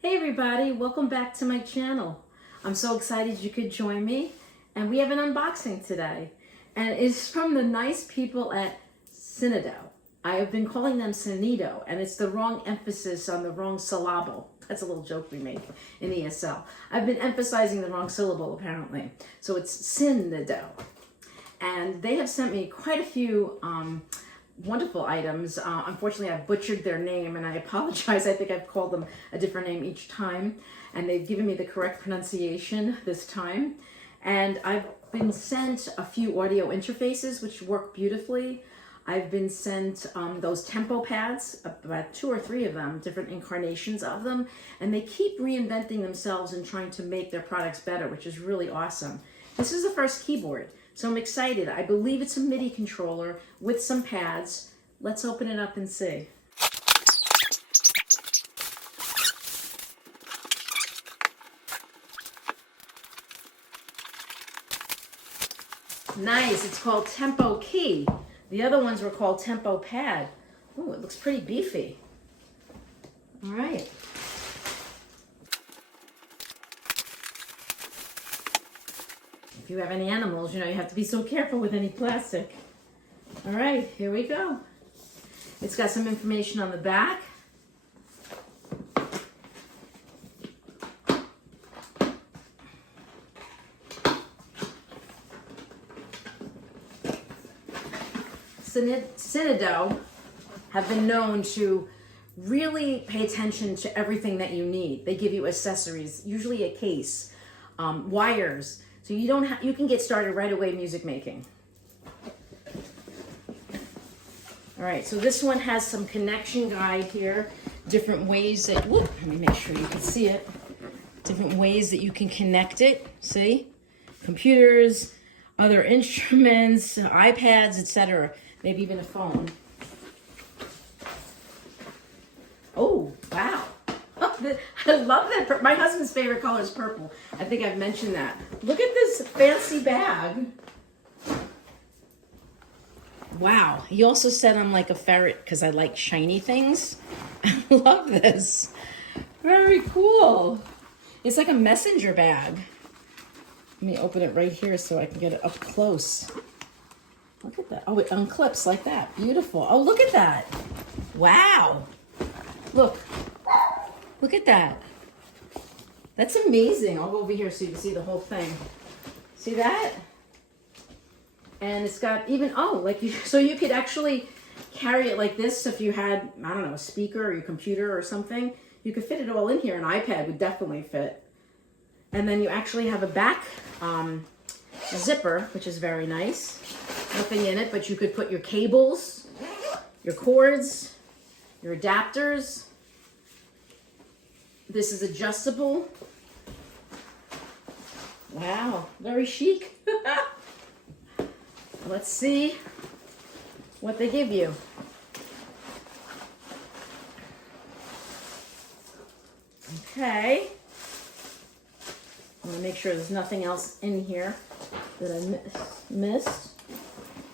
Hey everybody, welcome back to my channel. I'm so excited you could join me, and we have an unboxing today, and it's from the nice people at Synido. I have been calling them Synido, and it's the wrong emphasis on the wrong syllable. That's a little joke we made in ESL. I've been emphasizing the wrong syllable apparently, so it's Synido. And they have sent me quite a few wonderful items. Unfortunately, I've butchered their name and I apologize. I think I've called them a different name each time, and they've given me the correct pronunciation this time. And I've been sent a few audio interfaces which work beautifully. I've been sent those tempo pads, about 2 or 3 of them, different incarnations of them, and they keep reinventing themselves and trying to make their products better, which is really awesome. This is the first keyboard. So I'm excited. I believe it's a MIDI controller with some pads. Let's open it up and see. Nice, it's called TempoKey. The other ones were called Tempo Pad. Ooh, it looks pretty beefy. All right. If you have any animals, you know you have to be so careful with any plastic. All right, here we go. It's got some information on the back. Synido have been known to really pay attention to everything that you need. They give you accessories, usually a case, wires, so you can get started right away music making. All right, so this one has some connection guide here, different ways that, whoop, let me make sure you can see it, different ways that you can connect it, see? Computers, other instruments, iPads, etc., maybe even a phone. Oh, wow. I love that. My husband's favorite color is purple. I think I've mentioned that. Look at this fancy bag. Wow. He also said I'm like a ferret because I like shiny things. I love this. Very cool. It's like a messenger bag. Let me open it right here so I can get it up close. Look at that. Oh, it unclips like that. Beautiful. Oh, look at that. Wow. Look. Look at that. That's amazing. I'll go over here so you can see the whole thing. See that? And it's got even, so you could actually carry it like this. So if you had, I don't know, a speaker or your computer or something, you could fit it all in here. An iPad would definitely fit. And then you actually have a back zipper, which is very nice. Nothing in it, but you could put your cables, your cords, your adapters. This is adjustable. Wow, very chic. Let's see what they give you. Okay. I'm gonna make sure there's nothing else in here that I missed.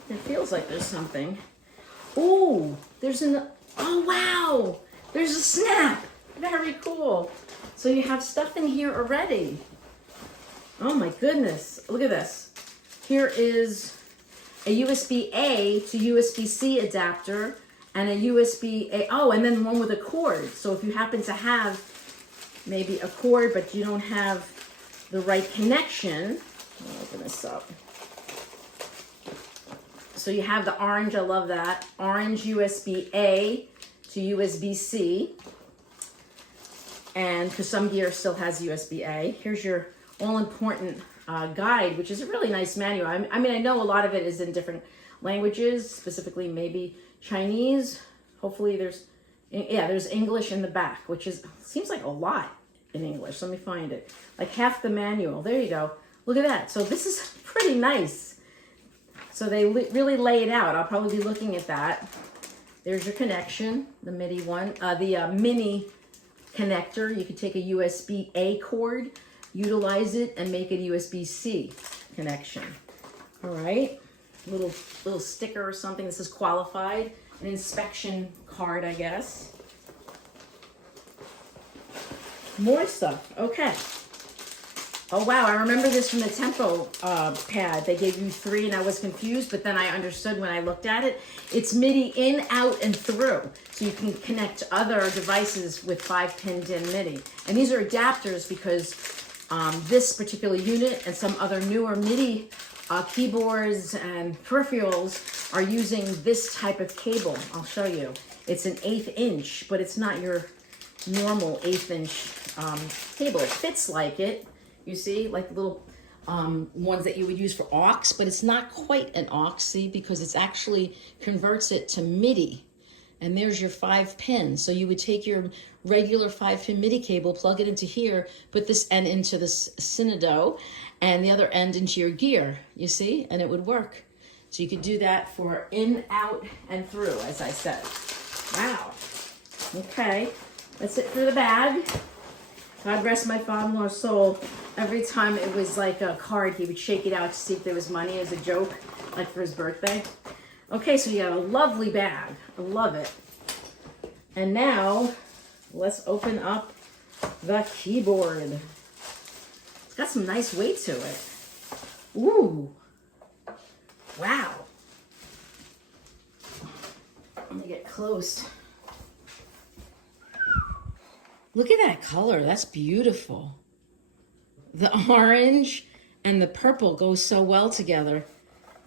It feels like there's something. Oh, oh wow, there's a snap. Very cool. So you have stuff in here already. Oh my goodness, look at this. Here is a USB-A to USB-C adapter and a USB-A, and then one with a cord. So if you happen to have maybe a cord but you don't have the right connection, I'll open this up. So you have the orange, I love that, orange USB-A to USB-C. And because some gear still has USB-A. Here's your all-important guide, which is a really nice manual. I mean, I know a lot of it is in different languages, specifically maybe Chinese. Hopefully there's English in the back, which seems like a lot in English. Let me find it. Like half the manual. There you go. Look at that. So this is pretty nice. So they really lay it out. I'll probably be looking at that. There's your connection, the MIDI one, the mini connector. You could take a USB-A cord, utilize it, and make a USB-C connection. All right, little sticker or something. This is qualified, an inspection card, I guess. More stuff. Okay. Oh, wow. I remember this from the tempo pad. They gave you 3 and I was confused, but then I understood when I looked at it. It's MIDI in, out, and through. So you can connect other devices with 5-pin DIN MIDI. And these are adapters because this particular unit and some other newer MIDI keyboards and peripherals are using this type of cable. I'll show you. It's an 1/8 inch, but it's not your normal 1/8 inch cable. It fits like it. You see, like little ones that you would use for aux, but it's not quite an aux, see, because it's actually converts it to MIDI. And there's your 5-pin. So you would take your regular 5-pin MIDI cable, plug it into here, put this end into this Synido, and the other end into your gear, you see, and it would work. So you could do that for in, out, and through, as I said. Wow. Okay, that's it for the bag. God rest my father-in-law's soul. Every time it was like a card, he would shake it out to see if there was money as a joke, like for his birthday. Okay, so you got a lovely bag. I love it. And now, let's open up the keyboard. It's got some nice weight to it. Ooh. Wow. Let me get close. Look at that color. That's beautiful. The orange and the purple go so well together.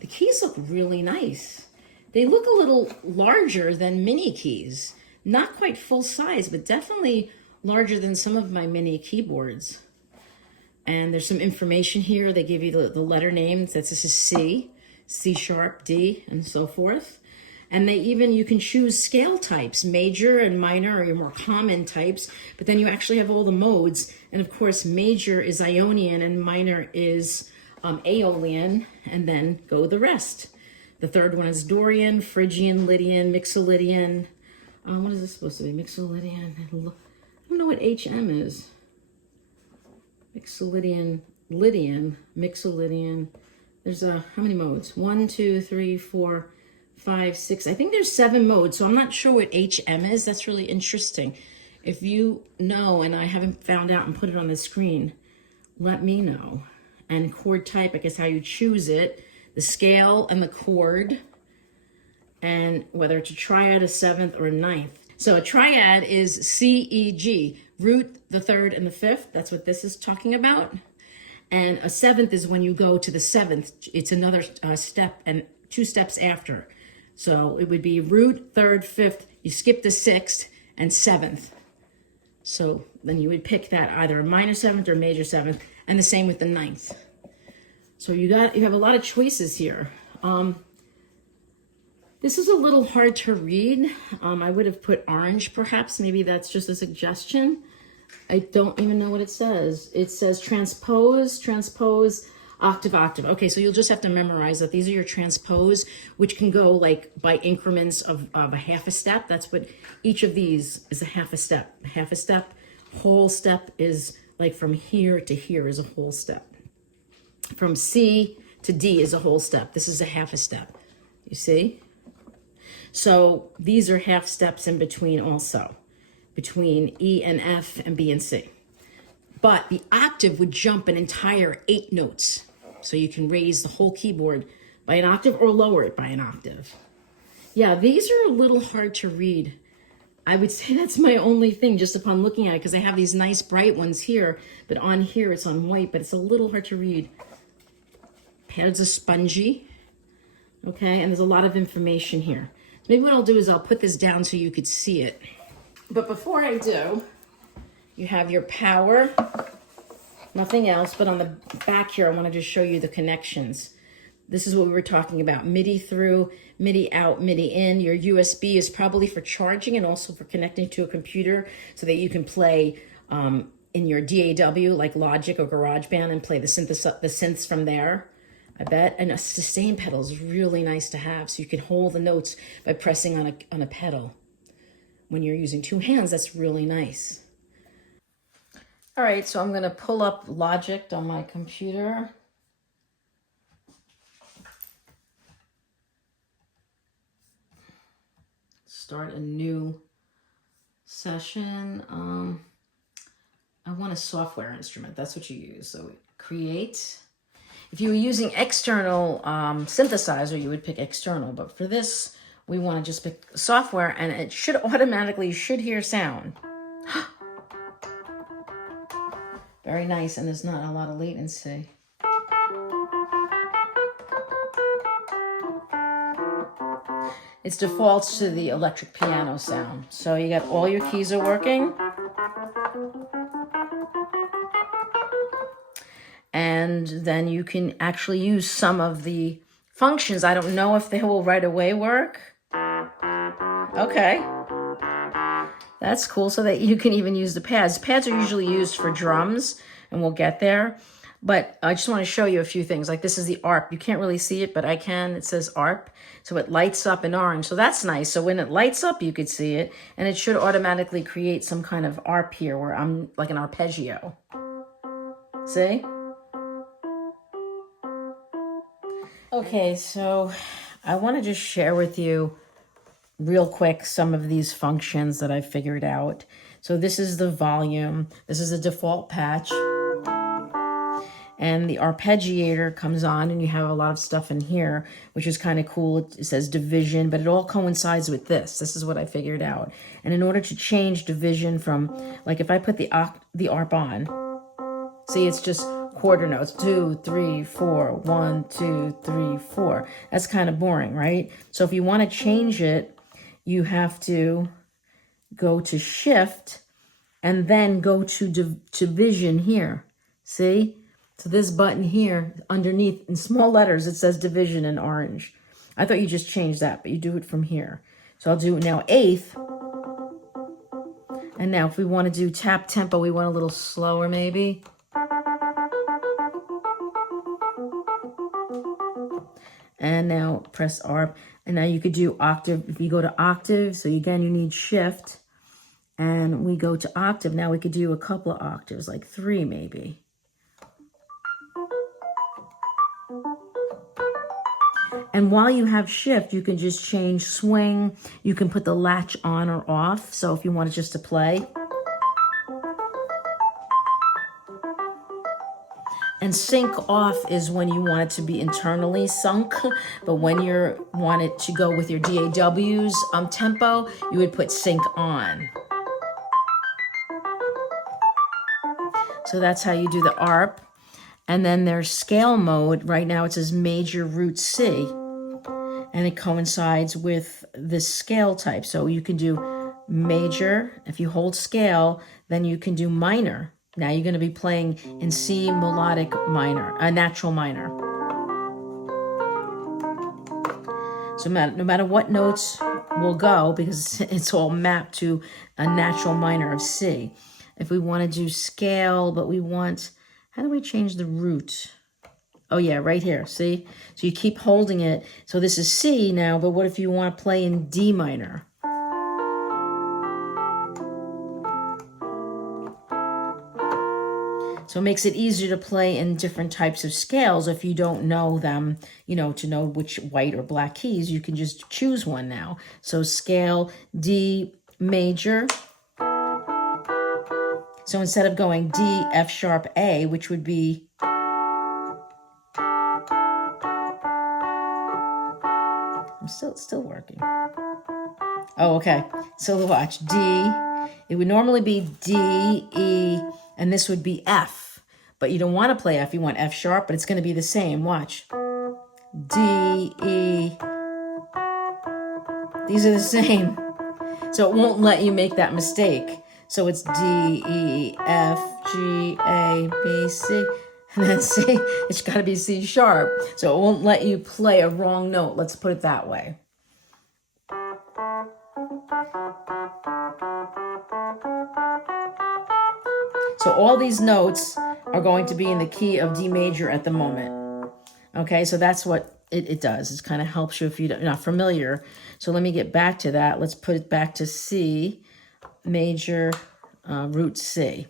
The keys look really nice. They look a little larger than mini keys. Not quite full size, but definitely larger than some of my mini keyboards. And there's some information here. They give you the letter names. This is C, C sharp, D, and so forth. And you can choose scale types, major and minor are your more common types, but then you actually have all the modes. And of course, major is Ionian and minor is Aeolian, and then go the rest. The third one is Dorian, Phrygian, Lydian, Mixolydian. What is this supposed to be? Mixolydian. I don't know what HM is. Mixolydian, Lydian, Mixolydian. There's how many modes? 1, 2, 3, 4, 5, 6. I think there's 7 modes, so I'm not sure what HM is. That's really interesting. If you know and I haven't found out and put it on the screen, let me know. And chord type, I guess how you choose it, the scale and the chord, and whether it's a triad, a 7th, or a 9th. So a triad is C, E, G, root, the 3rd, and the 5th. That's what this is talking about. And a 7th is when you go to the 7th. It's another step and 2 steps after. So it would be root, 3rd, 5th. You skip the 6th and 7th. So then you would pick that either a minor 7th or major 7th, and the same with the 9th. So you have a lot of choices here. This is a little hard to read. I would have put orange perhaps. Maybe that's just a suggestion. I don't even know what it says. It says transpose, transpose, octave, octave. Okay, so you'll just have to memorize that. These are your transpose, which can go like by increments of a half a step. That's what each of these is, a half a step. Half a step, whole step is like from here to here is a whole step. From C to D is a whole step. This is a half a step, you see? So these are half steps in between also, between E and F and B and C. But the octave would jump an entire 8 notes. So you can raise the whole keyboard by an octave or lower it by an octave. Yeah, these are a little hard to read. I would say that's my only thing just upon looking at it, because I have these nice bright ones here, but on here it's on white, but it's a little hard to read. Pads are spongy, okay, and there's a lot of information here. So maybe what I'll do is I'll put this down so you could see it. But before I do, you have your power, nothing else, but on the back here, I wanted to show you the connections. This is what we were talking about, MIDI through, MIDI out, MIDI in. Your USB is probably for charging and also for connecting to a computer so that you can play in your DAW, like Logic or GarageBand, and play the synths from there, I bet. And a sustain pedal is really nice to have, so you can hold the notes by pressing on a pedal. When you're using 2 hands, that's really nice. All right, so I'm gonna pull up Logic on my computer. Start a new session. I want a software instrument. That's what you use. So create. If you were using external synthesizer, you would pick external. But for this, we want to just pick software, and it should automatically, you should hear sound. Very nice, and there's not a lot of latency. It defaults to the electric piano sound. So you got all your keys are working. And then you can actually use some of the functions. I don't know if they will right away work. Okay. That's cool, so that you can even use the pads. Pads are usually used for drums, and we'll get there. But I just want to show you a few things. Like this is the ARP. You can't really see it, but I can. It says ARP. So it lights up in orange. So that's nice. So when it lights up, you could see it. And it should automatically create some kind of ARP here where I'm like an arpeggio. See? Okay, so I want to just share with you real quick some of these functions that I figured out. So this is the volume. This is a default patch. And the arpeggiator comes on, and you have a lot of stuff in here, which is kind of cool. It says division, but it all coincides with this. This is what I figured out. And in order to change division from, like if I put the ARP on, see, it's just quarter notes, 2, 3, 4, 1, 2, 3, 4. That's kind of boring, right? So if you want to change it, you have to go to Shift and then go to division here. See? So this button here, underneath, in small letters, it says division in orange. I thought you just changed that, but you do it from here. So I'll do now eighth. And now if we want to do tap tempo, we want a little slower maybe. And now press ARP. And now you could do octave. If you go to octave, so again, you need Shift. And we go to octave. Now we could do a couple of octaves, like 3 maybe. And while you have Shift, you can just change swing. You can put the latch on or off. So if you want it just to play. And sync off is when you want it to be internally sunk. But when you want it to go with your DAW's tempo, you would put sync on. So that's how you do the ARP. And then there's scale mode. Right now it says major root C. And it coincides with this scale type. So you can do major. If you hold scale, then you can do minor. Now you're going to be playing in C melodic minor, a natural minor. So no matter what notes will go, because it's all mapped to a natural minor of C. If we want to do scale, but we want, how do we change the root? Oh yeah, right here, see? So you keep holding it. So this is C now, but what if you want to play in D minor? So it makes it easier to play in different types of scales. If you don't know them, to know which white or black keys, you can just choose one now. So scale D major. So instead of going D, F sharp, A, which would be, I'm still working. Oh, okay. So watch, D, it would normally be D, E, and this would be F. But you don't want to play F, you want F sharp, but it's going to be the same. Watch. D, E. These are the same. So it won't let you make that mistake. So it's D, E, F, G, A, B, C. And then C, it's got to be C sharp. So it won't let you play a wrong note. Let's put it that way. So all these notes are going to be in the key of D major at the moment. Okay, so that's what it does. It kind of helps you if you're not familiar. So let me get back to that. Let's put it back to C major, root C.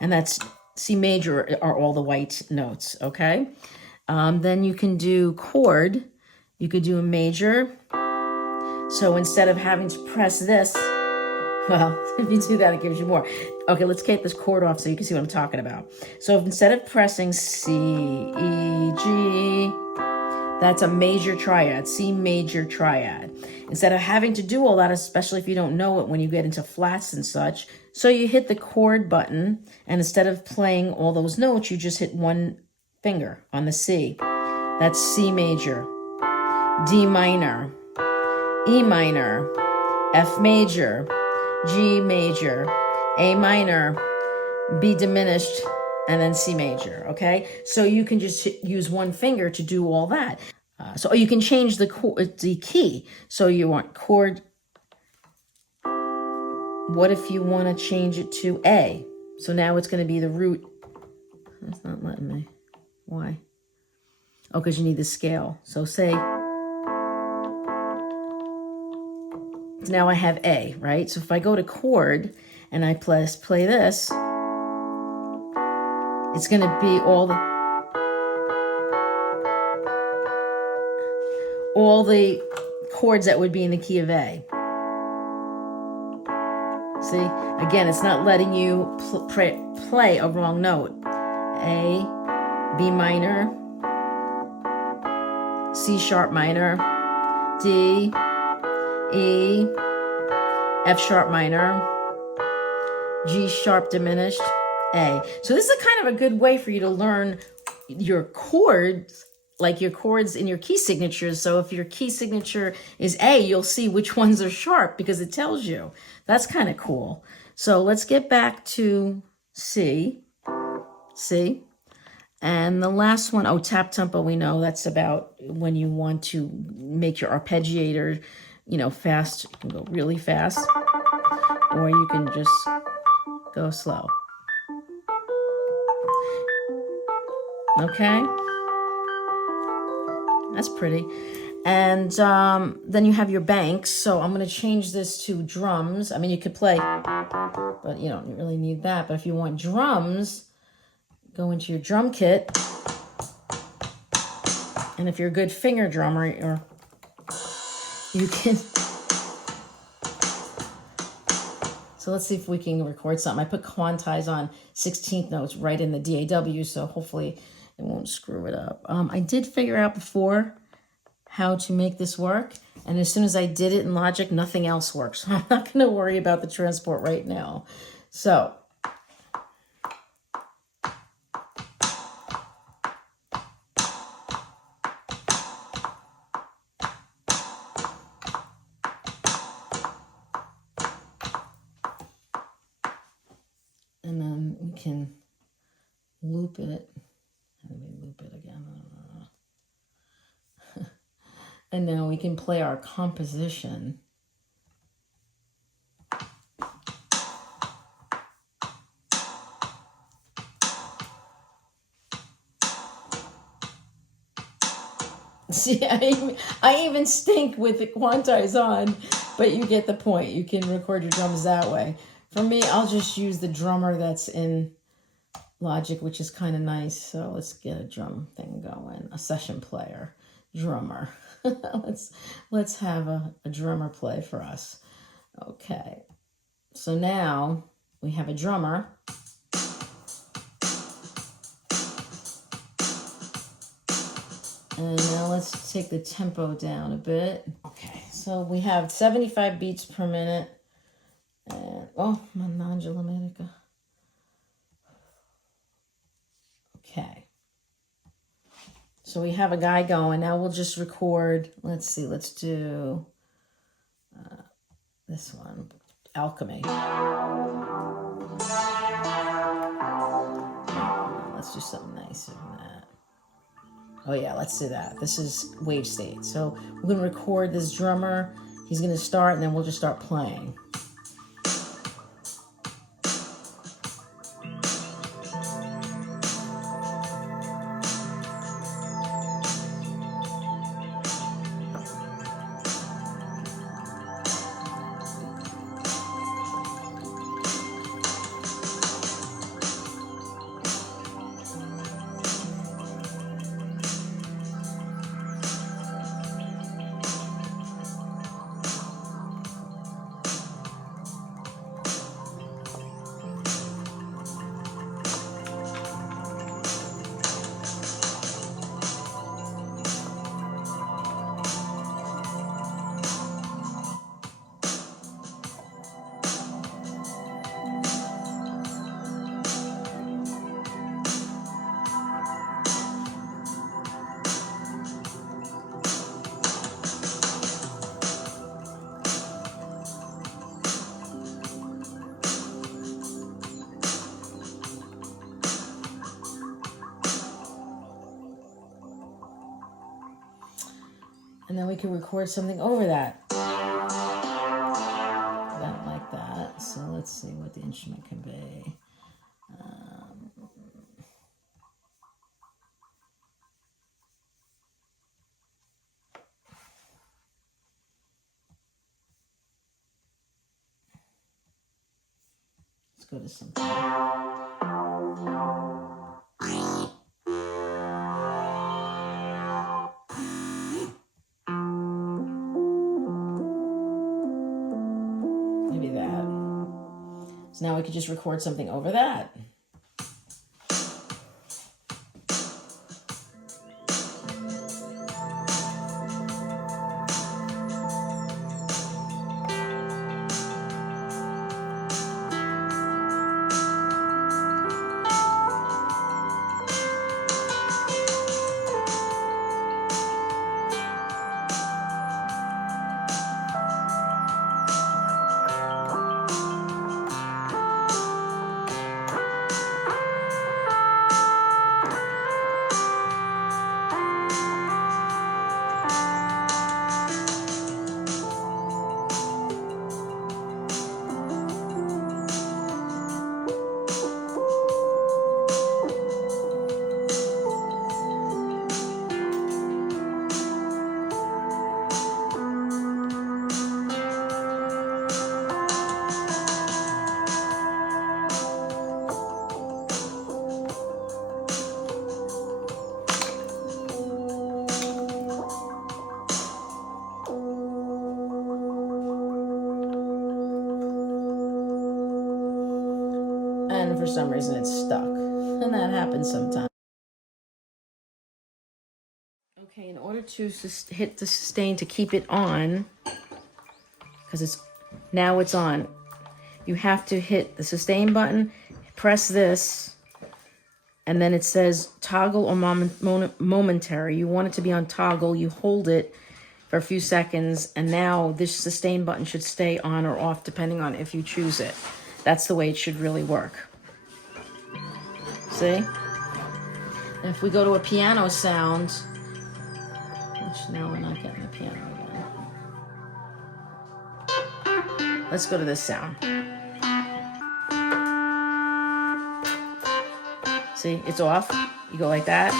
And that's C major are all the white notes, okay? Then you can do chord. You could do a major. So instead of having to press this, Well, if you do that, it gives you more. Okay, let's take this chord off so you can see what I'm talking about. So instead of pressing C, E, G, that's a major triad, C major triad. Instead of having to do all that, especially if you don't know it when you get into flats and such, so you hit the chord button, and instead of playing all those notes, you just hit one finger on the C. That's C major, D minor, E minor, F major, G major, A minor, B diminished, and then C major, okay? So you can just use one finger to do all that. So you can change the key. So you want chord. What if you want to change it to A? So now it's going to be the root. That's not letting me. Why? Oh, because you need the scale. So say, now I have A, right? So if I go to chord and I play this, it's going to be all the chords that would be in the key of A. See, again, it's not letting you play a wrong note. A, B minor, C sharp minor, D, E, F sharp minor, G sharp diminished, A. So this is kind of a good way for you to learn your chords, like your chords in your key signatures. So if your key signature is A, you'll see which ones are sharp because it tells you. That's kind of cool. So let's get back to C. And the last one, tap tempo, we know that's about when you want to make your arpeggiator, fast. You can go really fast, or you can just go slow. Okay, that's pretty. And then you have your banks. So I'm going to change this to drums. I mean, you could play, but you don't really need that. But if you want drums, go into your drum kit. And if you're a good finger drummer, or you can. So let's see if we can record something. I put quantize on 16th notes right in the DAW, so hopefully it won't screw it up. I did figure out before how to make this work, and as soon as I did it in Logic, nothing else works. So I'm not going to worry about the transport right now. So and then we can loop it. How do we loop it again? And now we can play our composition. See, I even stink with the quantize on, but you get the point. You can record your drums that way. For me, I'll just use the drummer that's in Logic, which is kind of nice. So let's get a drum thing going. A session player, drummer. let's have a drummer play for us. Okay. So now we have a drummer. And now let's take the tempo down a bit. Okay, so we have 75 beats per minute. And, my non-gelamitica. Okay. So we have a guy going. Now we'll just record. Let's see, let's do this one, Alchemy. Let's do something nicer than that. Oh yeah, let's do that. This is WAVESTATE. So we're going to record this drummer. He's going to start, and then we'll just start playing. And then we can record something over that. I don't like that. So let's see what the instrument can be. Let's go to something. Maybe that. So now we could just record something over that. And for some reason it's stuck. And that happens sometimes. Okay, in order to hit the sustain to keep it on, because now it's on, you have to hit the sustain button, press this, and then it says toggle or momentary. You want it to be on toggle. You hold it for a few seconds, and now this sustain button should stay on or off depending on if you choose it. That's the way it should really work. See? And if we go to a piano sound, which now we're not getting the piano again. Let's go to this sound. See, it's off. You go like that.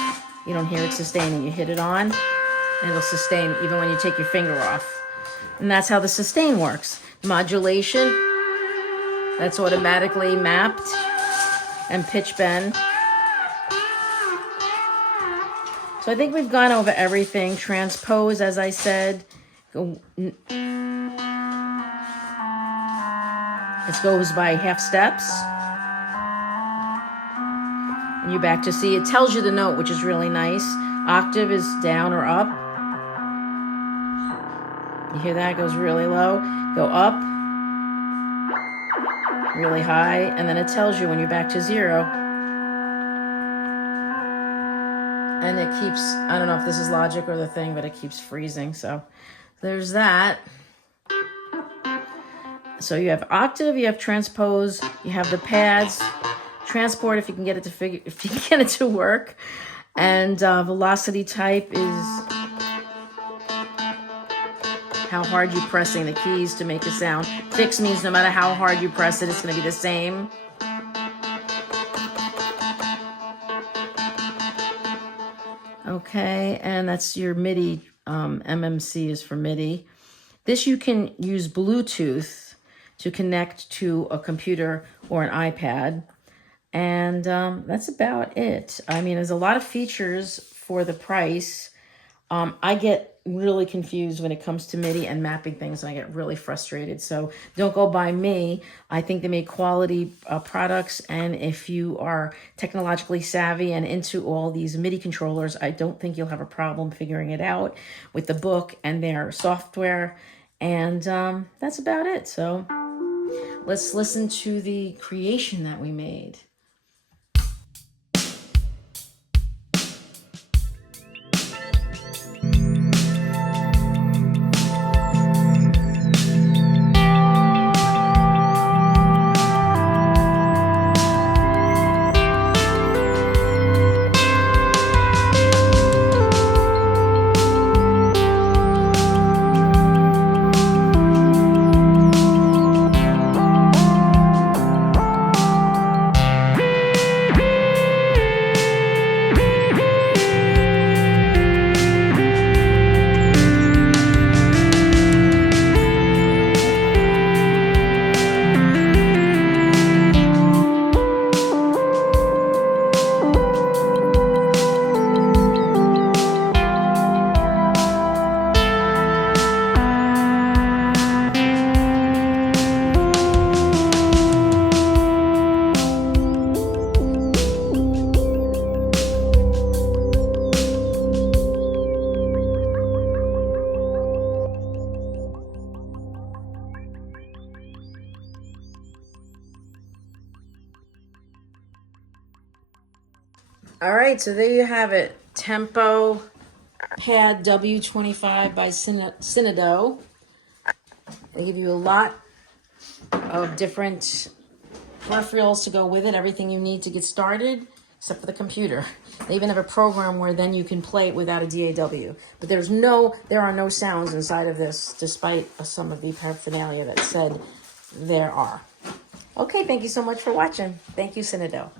You don't hear it sustaining. You hit it on, and it'll sustain even when you take your finger off. And that's how the sustain works. Modulation, that's automatically mapped, and pitch bend. So I think we've gone over everything. Transpose, as I said. It goes by half steps. And you're back to C. It tells you the note, which is really nice. Octave is down or up. You hear that? It goes really low. Go up. Really high. And then it tells you when you're back to 0. And it keeps, I don't know if this is logic or the thing, but it keeps freezing. So there's that. So you have octave, you have transpose, you have the pads, transport if you can get it to work, and velocity type is how hard you're pressing the keys to make a sound. Fix means no matter how hard you press it, it's going to be the same. Okay, and that's your MIDI. MMC is for MIDI. This you can use Bluetooth to connect to a computer or an iPad. And that's about it. I mean, there's a lot of features for the price. I get really confused when it comes to MIDI and mapping things, and I get really frustrated. So don't go by me. I think they make quality products, and if you are technologically savvy and into all these MIDI controllers, I don't think you'll have a problem figuring it out with the book and their software. And that's about it. So let's listen to the creation that we made. All right, so there you have it. Tempo Pad W25 by Synido. They give you a lot of different peripherals to go with it, everything you need to get started, except for the computer. They even have a program where then you can play it without a DAW. But there are no sounds inside of this, despite some of the paraphernalia that said there are. Okay, thank you so much for watching. Thank you, Synido.